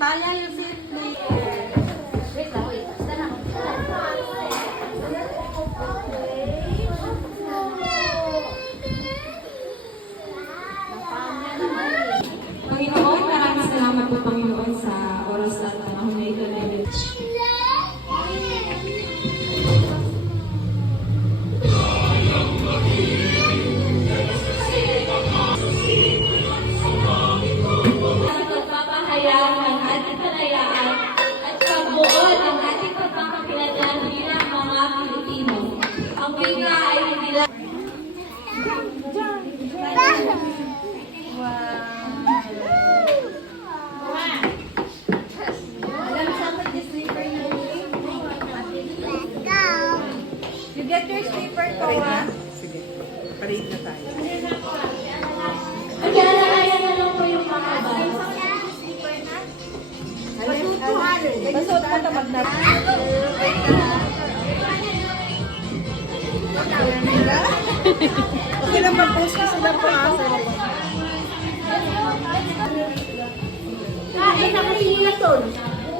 Tala yung simple. Wait lang, wait. Sana. Panginoon, maraming salamat po Panginoon sa oras at panahon na ito na pagpapahayag ng ating kalayaan at pagbuo ng ating pagpapakilala bilang mga Pilipino. Ang wika ay hindi lang You get your sleeper, Toa. Sige, parade na tayo. Maglalakaya na lang po yung mga bata. Basuot mo tabag na. Okay lang mag-post ko sila po ha. Kain na kasi nila to.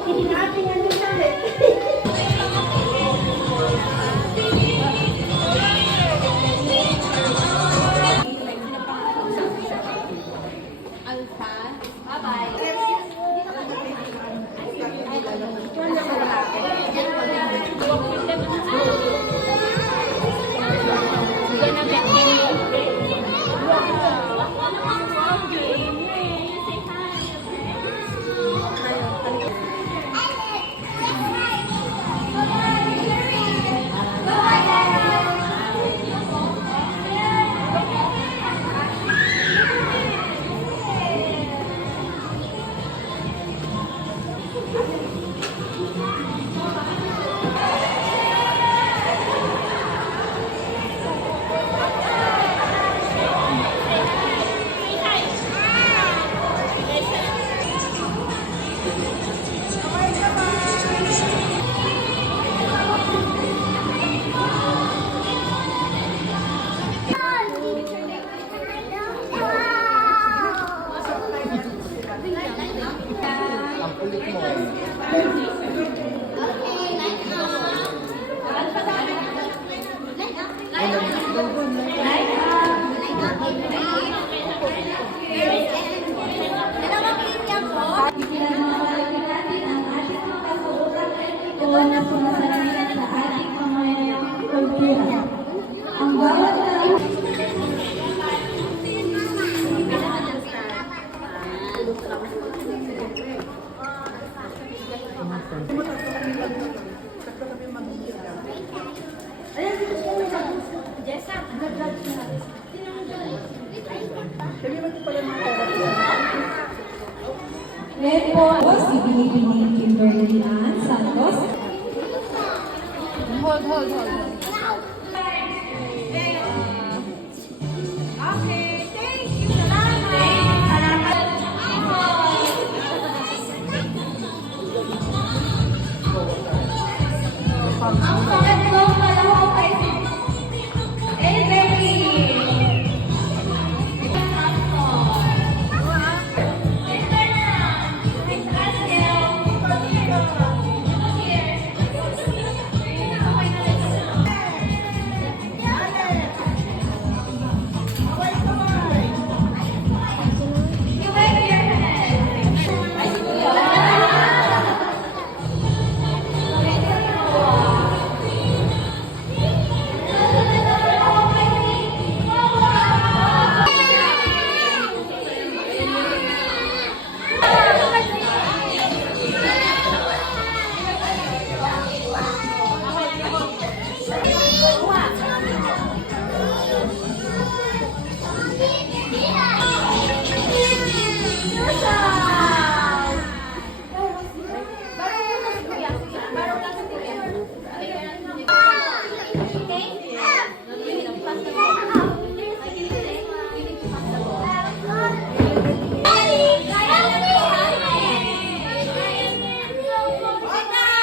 Hindi natin ano siya. na sumasalamin sa ating mga kultura. Ang bawat Ngayon po, si Binibining Kimberly Ann Santos. Hold. Okay, thank you.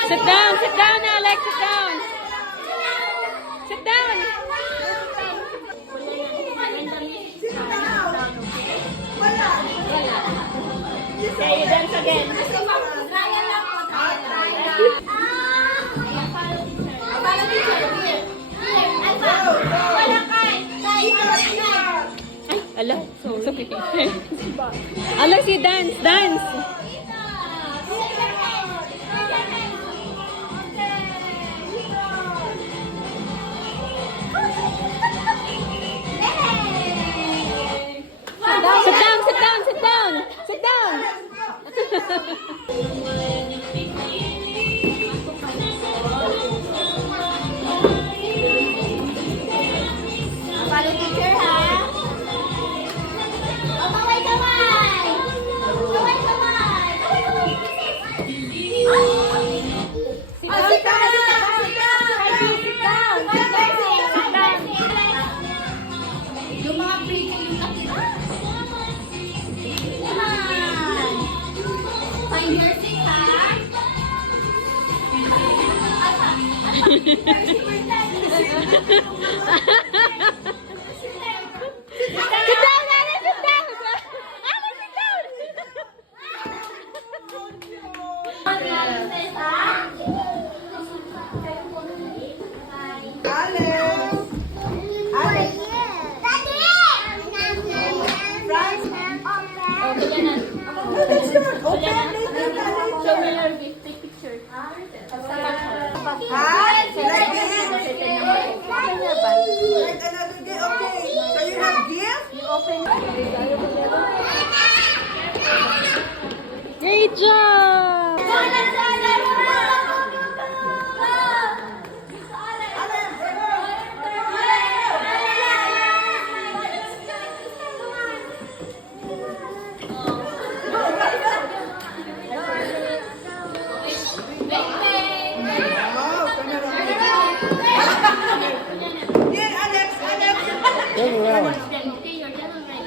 Sit down, Alex, sit down. Sit down. Okay, you dance again. Alexi, dance, dance. Sit down, sit down, sit down, sit down. Follow teacher, ha? O, kaway-kaway! Kaway-kaway! Sit down, sit down, sit down. Sit down! Sit down! Yung mga pretty yung nakita. Yan! Find your seat, ha? Sit down, Alex, sit down. Alex, sit down. Alex! Alex! No, that's not. Open later, Alex. Show me your gift. Take picture. Ha? Like this? Like another day? Okay. So you have gift? Great job. Wow, here, Alex, Alex. Okay, you're done already.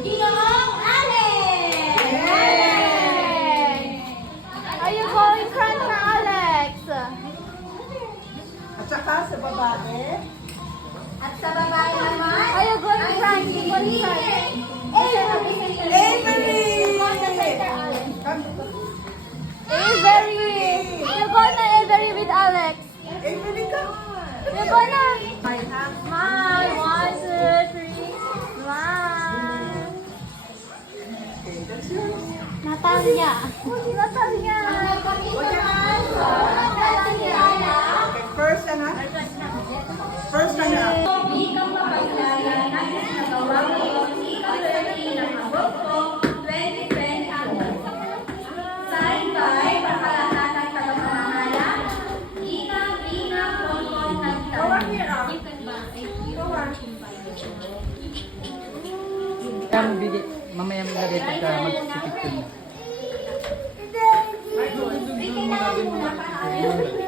Ginoong Alex! Are you going front na, Alex? At saka sa babae. At sa babae naman, Are you going front? You going front? Avery! Avery! You're gonna Avery with Alex. Avery, come. You're gonna smile. 1, 2, 3. Smile. Okay, that's yours. Natalia. Natalia. Okay, first anak. First anak. Ikang mapagkaya na ginagawa ngayong ika-30 ng Agosto 2020 signed by Pangkalahatan Tagapamahala, Ika Konkon Nagtawag. Mamaya maglagay pagka magsipit ko na. Kailangan muna pa.